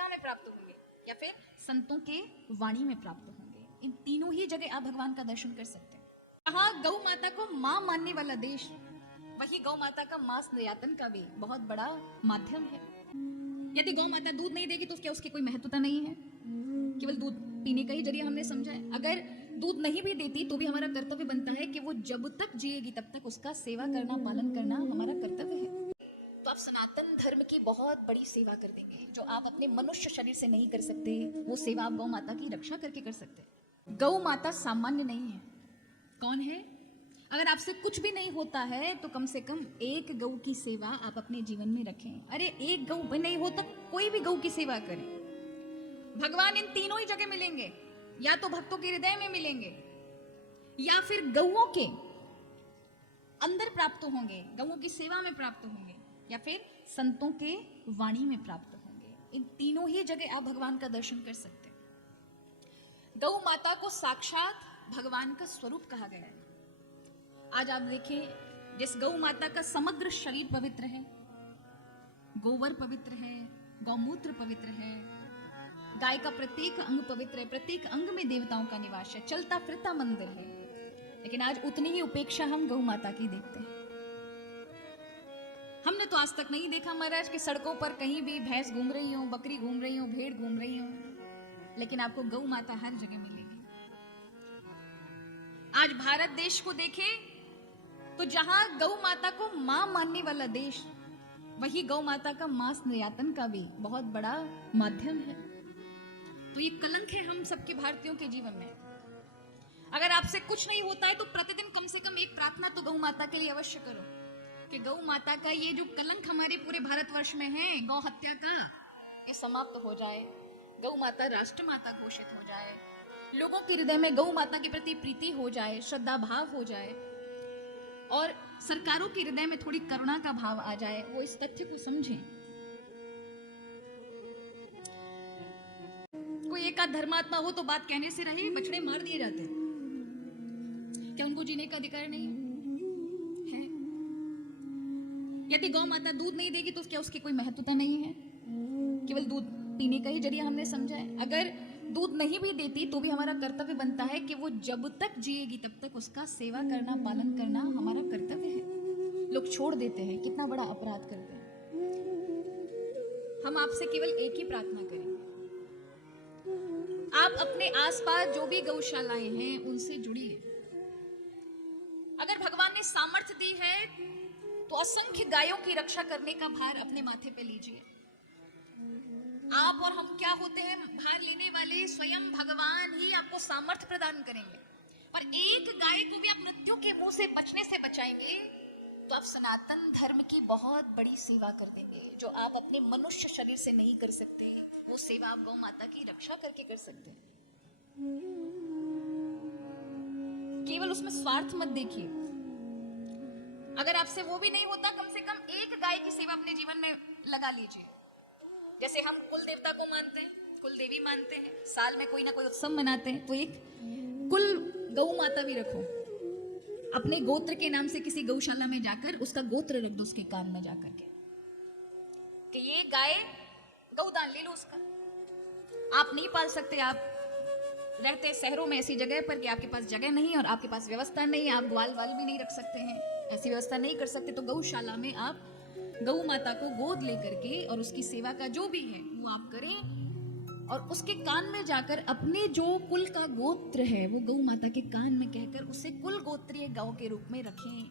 सेवा में प्राप्त होंगे या फिर संतों के वाणी में प्राप्त होंगे। इन तीनों ही जगह आप भगवान का दर्शन कर सकते हैं। कहाँ गौ माता को मां मानने वाला देश, वही गौ माता का मांस निर्यातन का भी बहुत बड़ा माध्यम है। यदि गौ माता दूध नहीं देगी तो क्या उसकी कोई महत्वता नहीं है? केवल दूध पीने का ही जरिया हमने समझा है। अगर दूध नहीं भी देती तो भी हमारा कर्तव्य बनता है कि वो जब तक जिएगी तब तक उसका सेवा करना, पालन करना हमारा कर्तव्य है। तो आप सनातन धर्म की बहुत बड़ी सेवा कर देंगे जो आप अपने मनुष्य शरीर से नहीं कर सकते। वो सेवा आप गौ माता की रक्षा करके कर सकते हैं। गौ माता सामान्य नहीं है। कौन है? अगर आपसे कुछ भी नहीं होता है तो कम से कम एक गौ की सेवा आप अपने जीवन में रखें। अरे एक गौ नहीं हो तो कोई भी गौ की सेवा करें। भगवान इन तीनों ही जगह मिलेंगे, या तो भक्तों के हृदय में मिलेंगे, या फिर गौओं के अंदर प्राप्त होंगे, गौओं की सेवा में प्राप्त होंगे, या फिर संतों के वाणी में प्राप्त होंगे। इन तीनों ही जगह आप भगवान का दर्शन कर सकते हैं। गौ माता को साक्षात भगवान का स्वरूप कहा गया है। आज आप देखें, जिस गौ माता का समग्र शरीर पवित्र है, गोबर पवित्र है, गौमूत्र पवित्र है, गाय का प्रत्येक अंग पवित्र है, प्रत्येक अंग में देवताओं का निवास है, चलता फिरता मंदिर है, लेकिन आज उतनी ही उपेक्षा हम गौ माता की देखते हैं। हमने तो आज तक नहीं देखा महाराज कि सड़कों पर कहीं भी भैंस घूम रही हो, बकरी घूम रही हो, भेड़ घूम रही हो, लेकिन आपको गौ माता हर जगह मिलेगी। आज भारत देश को देखें तो जहां गौ माता को मां मानने वाला देश, वही गौ माता का मांस निर्यातन का भी बहुत बड़ा माध्यम है। तो ये कलंक है हम सबके भारतीयों के जीवन में। अगर आपसे कुछ नहीं होता है तो प्रतिदिन कम से कम एक प्रार्थना तो गौ माता के लिए अवश्य करो कि गौ माता का ये जो कलंक हमारे पूरे भारतवर्ष में है, गौ हत्या का, ये समाप्त हो जाए। गौ माता राष्ट्र माता घोषित हो जाए, लोगों के हृदय में गौ माता के प्रति प्रीति हो जाए, श्रद्धा भाव हो जाए, और सरकारों के हृदय में थोड़ी करुणा का भाव आ जाए। वो इस तथ्य को समझें। कोई एक आध धर्मात्मा हो तो बात कहने से रहे, बछड़े मार दिए जाते हैं। क्या उनको जीने का अधिकार नहीं है? यदि गौ माता दूध नहीं देगी तो क्या उसकी कोई महत्वता नहीं है? केवल दूध पीने का ही जरिया हमने समझा है। अगर दूध नहीं भी देती तो भी हमारा कर्तव्य बनता है कि वो जब तक जिएगी तब तक उसका सेवा करना, पालन करना हमारा कर्तव्य है। लोग छोड़ देते हैं, कितना बड़ा अपराध करते हैं। हम आपसे केवल एक ही प्रार्थना करें, आप अपने आसपास जो भी गौशालाएं हैं उनसे जुड़िए। अगर भगवान ने सामर्थ्य दी है तो असंख्य गायों की रक्षा करने का भार अपने माथे पे लीजिए। आप और हम क्या होते हैं? भार लेने वाले स्वयं भगवान ही आपको सामर्थ्य प्रदान करेंगे। पर एक गाय को भी आप मृत्यु के मुंह से बचने से बचाएंगे तो आप सनातन धर्म की बहुत बड़ी सेवा कर देंगे जो आप अपने मनुष्य शरीर से नहीं कर सकते। वो सेवा आप गौ माता की रक्षा करके कर सकते हैं। केवल उसमें स्वार्थ मत देखिए। अगर आपसे वो भी नहीं होता, कम से कम एक गाय की सेवा अपने जीवन में लगा लीजिए। जैसे हम कुल देवता को मानते हैं, कुल देवी मानते हैं, साल में कोई ना कोई उत्सव मनाते हैं, तो एक कुल गौ माता भी रखो। अपने गोत्र के नाम से किसी गौशाला में जाकर उसका गोत्र रख दो उसके कान में जाकर के कि ये गाय गौदान ले लो उसका। आप नहीं पाल सकते, आप रहते शहरों में ऐसी जगह पर कि आपके पास जगह नहीं और आपके पास व्यवस्था नहीं, आप ग्वाल वाल भी नहीं रख सकते हैं, ऐसी व्यवस्था नहीं कर सकते, तो गौशाला में आप गौ माता को गोद लेकर के और उसकी सेवा का जो भी है वो आप करें और उसके कान में जाकर अपने जो कुल का गोत्र है वो गौ माता के कान में कहकर उसे कुल गोत्रीय गौ के रूप में रखें।